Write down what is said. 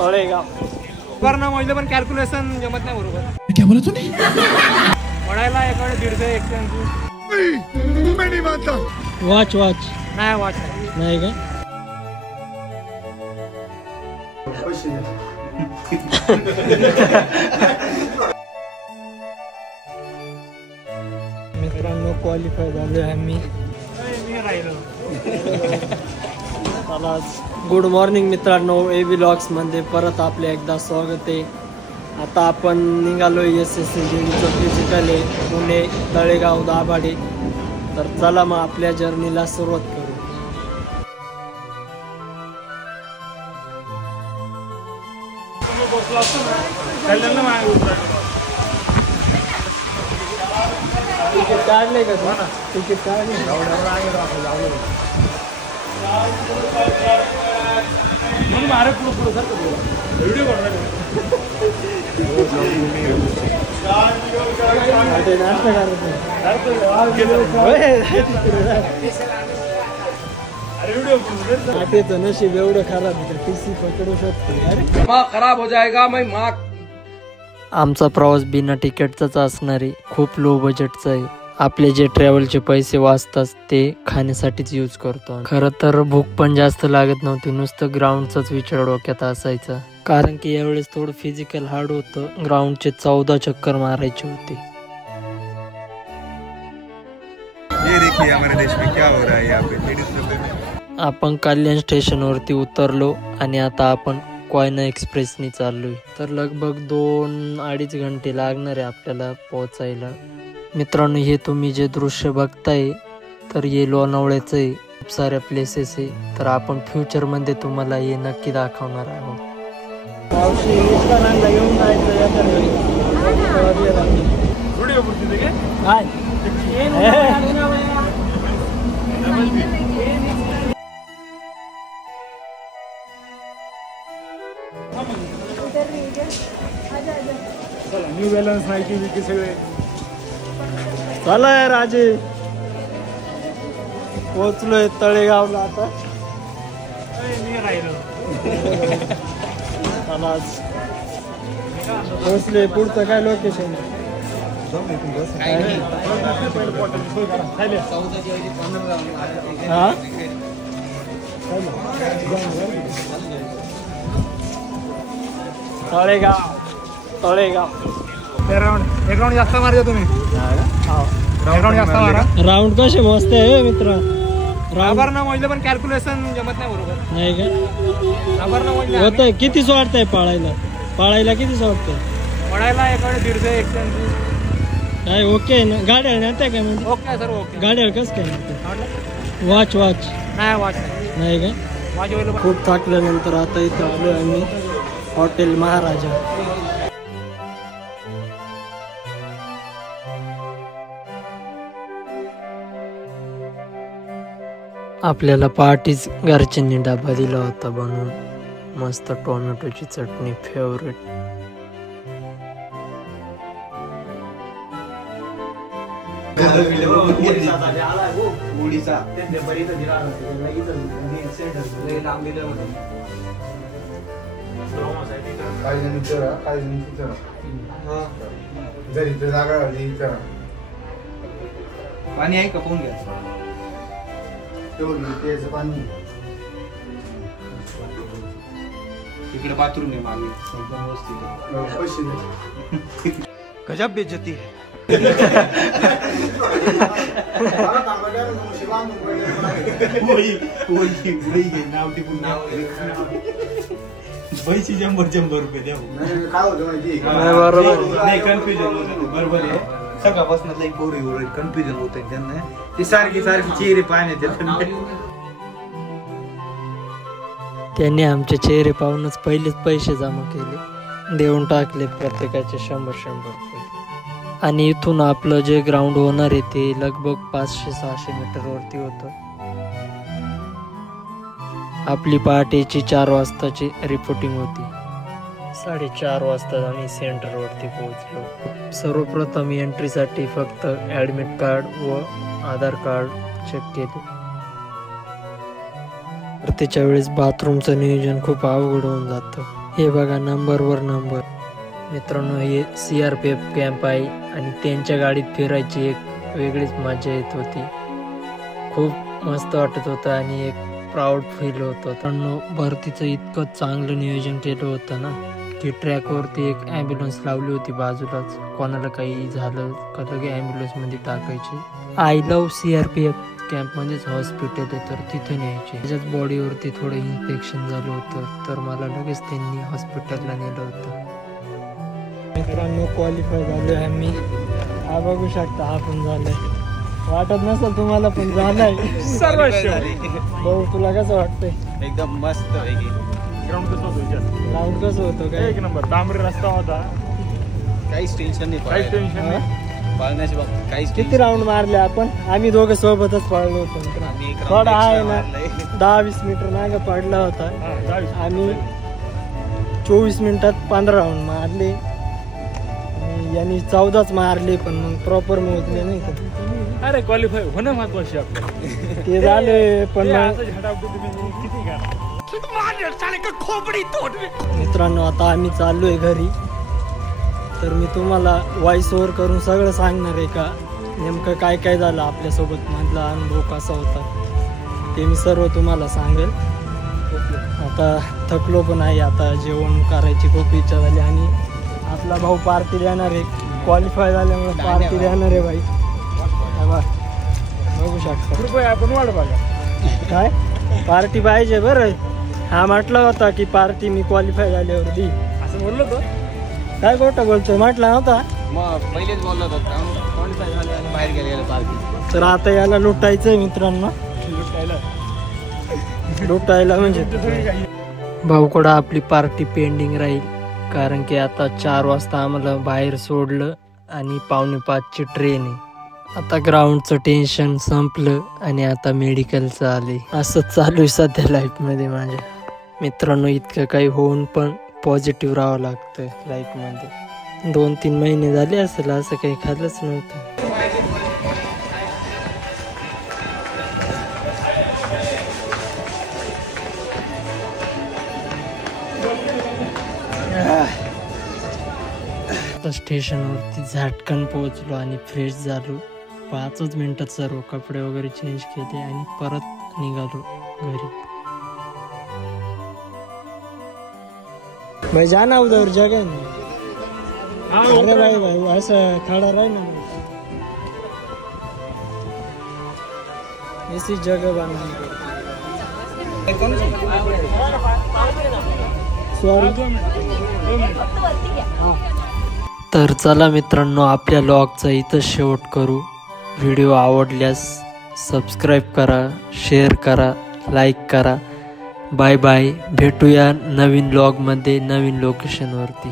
Talegaon Verna मोजले पण calculation जमत नाही बरोबर. क्या बोला तूने? पडायला एकडे 150 वॉच नाही वॉच नाही का? मित्रांनो क्वालिफाय झाले आम्ही. गुड मॉर्निंग मित्रांनो, AB व्लॉग्स मध्ये परत आपले एकदा स्वागत आहे. आता आपण निघालो SSC जीचं फिजिकल आहे पुणे तळेगाव दाभाडे. तर चला मग आपल्या जर्नीला सुरुवात करू. तिकीट काढले का? तिकीट काढले. नशीब एवढं खराब TC पकडू शकतो. खराब हो जाएगा मैं माँ. आमचा प्रवास बिना तिकीटचाच असणार आहे. खूप लो बजेटचा आहे. आपले जे ट्रॅव्हलचे पैसे वाचतात ते खाण्यासाठीच यूज करतो. खरं तर भूक पण जास्त लागत नव्हती, नुसतं ग्राउंडचाच विचार डोक्यात असायचा. कारण की यावेळेस थोडं फिजिकल हार्ड होतं. ग्राउंडचे 14 चक्कर मारायचे होते. ये देखिए हमारे देश में क्या हो रहा है यहाँ पे. आपण कल्याण स्टेशनवरती उतरलो आणि आता आपण कोयना एक्सप्रेसनी चाललोय. तर लगभग 2-2.5 घंटे लागणार आहे आपल्याला पोहोचायला. मित्रांनो, हे तुम्ही जे दृश्य बघताय तर हे लोणावळ्याचं आहे. खूप साऱ्या प्लेसेस आहे. तर आपण फ्युचरमध्ये तुम्हाला हे नक्की दाखवणार आहोत. न्यू बॅलन्स नाईकी सगळे. चला यार राजे, पोहोचलोय तळेगावला. आता पोहोचले. पुढचं काय लोकेशन? हा तळेगाव एक राऊंड जास्त मारता तुम्ही. राऊंड कसे मस्त आहे मित्र. राबर ना मोजले पण कॅल्क्युलेशन जमत नाही बरोबर. नाही का? राबर ना मोजले होतंय. किती सोडताय पाळायला किती सोडताय? पडायला एकडे 150 काय ओके ना? गाड्या नेताय का? म्हणजे ओके सर ओके. गाड्या कस काय? वॉच नाही वॉच नाही का? वॉच खूप थकल्यानंतर आता इथं आलोय आम्ही हॉटेल महाराजा. आपल्याला पहाटेच घरच्यांनी डबा दिला होता बनवून. मस्त टोमॅटोची चटणी फेवरेट. पाणी आहे का? पाहून घ्या. इकडे बाथरूम आहे मागे. गजब बेइज्जती है. पैसे 100 रुपये द्या. नाही कन्फ्युजन होतं. बरोबर आहे. सकाळपासून एक पोरी कन्फ्युजन होत त्यांना. ती सारखी चेहरे पाहण्यात. त्यांनी आमचे चेहरे पाहूनच पहिलेच पैसे जमा केले. देऊन टाकले प्रत्येकाचे 100 रुपये. आणि इथून आपलं जे ग्राउंड होणार आहे ते लगभग 500-600 मीटरवरती होतं. आपली पहाटेची 4 वाजताची रिपोर्टिंग होती. 4:30 वाजता आम्ही सेंटरवरती पोहोचलो. सर्वप्रथम एंट्रीसाठी फक्त ॲडमिट कार्ड व आधार कार्ड चेक केले. तर त्याच्या वेळेस बाथरूमचं नियोजन खूप अवघड होऊन जातं. हे बघा नंबरवर नंबर. मित्रांनो हे CRPF कॅम्प आहे आणि त्यांच्या गाडीत फिरायची एक वेगळीच मजा येत होती. खूप मस्त वाटत होतं आणि एक प्राऊड फील होत होतं. पण भरतीचं इतकं चांगलं नियोजन केलं होतं ना की ट्रॅकवरती एक ॲम्ब्युलन्स लावली होती बाजूलाच. कोणाला काही झालं का लगे ॲम्ब्युलन्समध्ये टाकायची. आय लव्ह CRPF कॅम्प म्हणजेच हॉस्पिटल आहे तर तिथे न्यायचे. त्याच्याच बॉडीवरती थोडं इन्फेक्शन झालं होतं तर मला लगेच त्यांनी हॉस्पिटलला नेलं होतं. मित्रांनो क्वालिफाय झालो आहे मी. हा बघू शकता हा पण झालाय. वाटत नसेल तुम्हाला पण झालाय. भाऊ तुला कसं वाटतंय? एकदम मस्त ग्राउंड कसं होतं? ग्राउंड कसं होतं काय? एक नंबर डांबरी रस्ता होता. काहीच टेन्शन नाही. काहीच टेन्शन नाही. पाळण्याच्या बाबतीत काहीच किती राऊंड मारले आपण? आम्ही दोघं सोबतच पळलो होतो. थोडा आहे ना 10-20 मीटर मागे पडला होता. आम्ही 24 मिनिटात 15 राऊंड मारले. यांनी 14च मारले पण मग प्रॉपर मोजले नाही का. अरे क्वालिफाय होणं महत्वाचे आपलं. ते झाले पण मित्रांनो आता आम्ही चाललोय घरी. तर मी तुम्हाला व्हॉइस ओव्हर करून सगळं सांगणार आहे का नेमकं काय काय झालं आपल्यासोबत, मधला अनुभव कसा होता ते मी सर्व तुम्हाला सांगेल. आता थकलो पण आहे. आता जेवण करायची खूप इच्छा झाली आणि आपला भाऊ पार्टी देणार आहे. क्वालिफाय झाल्यामुळे पार्टी देणार आहे भाई. बघू शकता. कृपया आपण वाढ बघा. काय पार्टी पाहिजे बरं. हा म्हटला होता की पार्टी मी क्वालिफाय झाल्यावर दी असं बोललो तो. काय खोटं बोलतोय म्हटला नव्हता. मग पहिलेच बोललो होतो बाहेर गेलेलं पार्टी. तर आता याला लुटायचंय मित्रांनो. लुटायला म्हणजे भाऊकडं आपली पार्टी पेंडिंग राहील कारण की आता 4 वाजता आम्हाला बाहेर सोडलं आणि 4:45ची ट्रेन आहे. आता ग्राउंडचं टेन्शन संपलं आणि आता मेडिकलचं आले. असं चालू आहे सध्या लाईफमध्ये माझ्या. मित्रांनो इतकं काही होऊन पण पॉझिटिव्ह राहावं लागतं लाईफमध्ये. 2-3 महिने झाले असेल असं काही खाल्लंच नव्हतं. स्टेशनवरती झटकन पोहोचलो आणि फ्रेश झालो. 5च मिनिटात सर्व कपडे वगैरे चेंज केले आणि परत निघालो घरी. भाई जाना उधर जगह नहीं. अरे भाई भाई ऐसा खड़ा रहे ना. ऐसी जगह बनानी. तर चला मित्रांनो आपल्या व्लॉगचा इथं शेवट करू. व्हिडिओ आवडल्यास सबस्क्राईब करा, शेअर करा, लाईक करा. Bye bye. भेटूया नवीन व्लॉगमध्ये नवीन लोकेशनवरती.